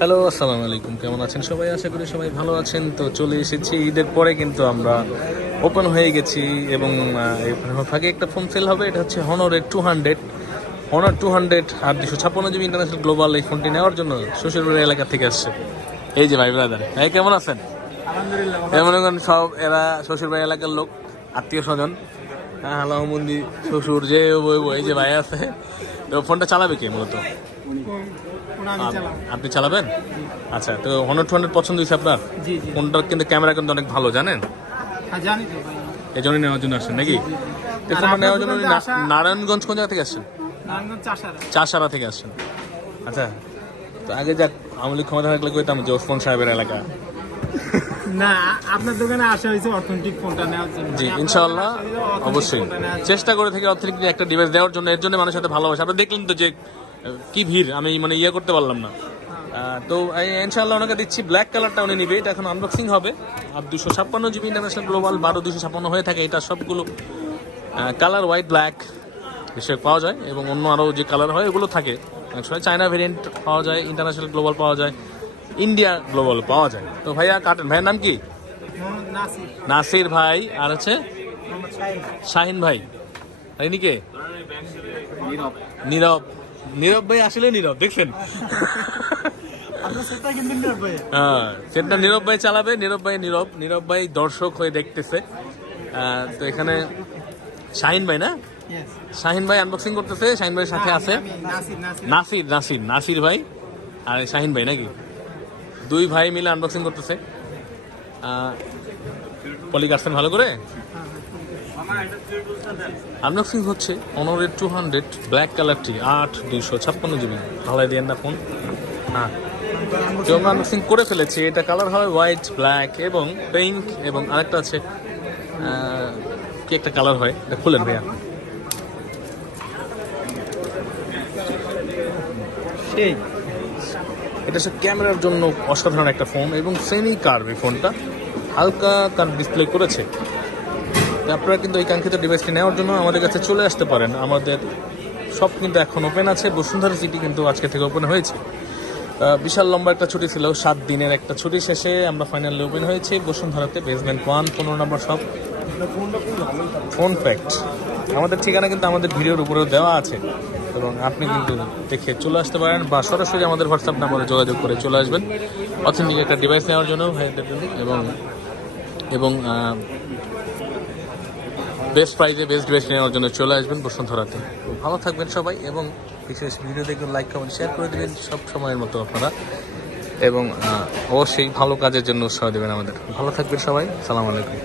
Hello আসসালামু আলাইকুম। কেমন আছেন সবাই? আশা করি সবাই ভালো আছেন। তো চলে এসেছি। ঈদের পরে কিন্তু আমরা ওপেন হয়ে গেছি এবং ফাঁকে একটা ফোন সেল হবে। এটা হচ্ছে হনরের two hundred Honor two hundred আর দুশো ছাপ্পান্ন জিবি ইন্টারন্যাশনাল গ্লোবাল এই ফোনটি নেওয়ার জন্য শ্বশুরবাড়ি এলাকা থেকে আসছে। এই যে ভাই ব্রাদার ভাই কেমন আছেন? এমন এখন সব এরা শ্বশুরবাড়ি এলাকার লোক আত্মীয় স্বজন। হ্যাঁ হালামন্দি শ্বশুর যে বই যে ভাই আছে। তো ফোনটা চালাবে কে মূলত? আপনি চালাবেন? আচ্ছা তো হন্ড্রেড টু হান্ড্রেড পছন্দ হয়েছে আপনার? ফোনটার কিন্তু ক্যামেরা কিন্তু অনেক ভালো জানেন? হ্যাঁ। এই জন্যই নেওয়ার জন্য আসছেন নাকি? ফোনটা নেওয়ার জন্য নারায়ণগঞ্জ কোন জায়গা থেকে আসছেন? চাষারা। থেকে আসছেন। আচ্ছা তো আগে যাক আমলি ক্ষমতা থাকলে কইতাম যে ওসমান সাহেবের এলাকা। না আপনার দোকানে আসা হয়েছে অর্থনৈতিক ফোনটা নেওয়ার জন্য। জি ইনশাআল্লাহ অবশ্যই। জন্য। চেষ্টা করে থেকে অর্থনৈতিক একটা ডিভাইস দেওয়ার জন্য এর জন্য মানুষের সাথে ভালোবাসা। আপনি দেখলেন তো যে কি ভিড়? আমি মানে ইয়ে করতে পারলাম না। তো এই ইনশাআল্লাহ ওনাকে দিচ্ছি ব্ল্যাক কালারটা উনি নিবে। এটা এখন আনবক্সিং হবে। আর দুশো ছাপ্পান্ন জিবি ইন্টারন্যাশনাল গ্লোবাল বারো দুশো ছাপ্পান্ন হয়ে থাকে। এটা সবগুলো কালার হোয়াইট ব্ল্যাক বিষয় পাওয়া যায়। এবং অন্য আরও যে কালার হয় এগুলো থাকে। অনেক সময় চায়না ভেরিয়েন্ট পাওয়া যায় ইন্টারন্যাশনাল গ্লোবাল পাওয়া যায় ইন্ডিয়া গ্লোবাল পাওয়া যায়। তো ভাইয়া কাটেন। ভাইয়ের নাম কি? নাসির। নাসির ভাই। আর হচ্ছে? শাহিন শাহিন ভাই। ইনি কে? নীরব। নীরব। ভাই আসলে নীরব দেখছেন? হ্যাঁ সেটা নীরব ভাই চালাবে নীরব ভাই নীরব নীরব ভাই দর্শক হয়ে দেখতেছে। তো এখানে শাহিন ভাই না? শাহিন ভাই আনবক্সিং করতেছে শাহিন ভাইয়ের সাথে আছে। নাসির নাসির। নাসির নাসির নাসির ভাই আর শাহিন ভাই নাকি? দুই ভাই মিলে আনবক্সিং করতেছে। পলি কাটছেন ভালো করে? আনবক্সিং হচ্ছে অনরের টু হান্ড্রেড ব্ল্যাক কালারটি আট দুইশো ছাপ্পান্ন জিবি। হালাই দিয়ে না ফোন। হ্যাঁ। তো আমরা আনবক্সিং করে ফেলেছি। এটা কালার হয় হোয়াইট ব্ল্যাক এবং পিঙ্ক এবং আরেকটা আছে কি একটা কালার হয়? এটা খুলেন ভাইয়া। সেই। এটা হচ্ছে ক্যামেরার জন্য অসাধারণ একটা ফোন এবং সেমি কার্ভ এই ফোনটা। হালকা কার্ভ ডিসপ্লে করেছে। আপনারা কিন্তু এই কাঙ্ক্ষিত ডিভাইসটি নেওয়ার জন্য আমাদের কাছে চলে আসতে পারেন। আমাদের সব কিন্তু এখন ওপেন আছে। বসুন্ধরা সিটি কিন্তু আজকে থেকে ওপেন হয়েছে। বিশাল লম্বা একটা ছুটি ছিল। সাত দিনের একটা ছুটি শেষে আমরা ফাইনালি ওপেন হয়েছি। বসুন্ধরাতে বেসমেন্ট ওয়ান পনেরো নম্বর সব ফোন ফ্যাক্ট আমাদের ঠিকানা কিন্তু আমাদের ভিডিওর উপরেও দেওয়া আছে। এবং আপনি কিন্তু দেখে চলে আসতে পারেন বা সরাসরি আমাদের হোয়াটসঅ্যাপ নাম্বারে যোগাযোগ করে চলে আসবেন। অথেন্টিক একটা ডিভাইস নেওয়ার জন্য ভাইদের জন্য। এবং এবং বেস্ট প্রাইজে বেস্ট ড্রেস নেওয়ার জন্য চলে আসবেন বসন্তরাতে। ভালো থাকবেন সবাই এবং বিশেষ ভিডিও দেখবেন লাইক কমেন্ট শেয়ার করে দেবেন। সব সময়ের মতো আপনারা। এবং অবশ্যই ভালো কাজের জন্য উৎসাহ দেবেন আমাদের। ভালো থাকবেন সবাই। সালাম আলাইকুম।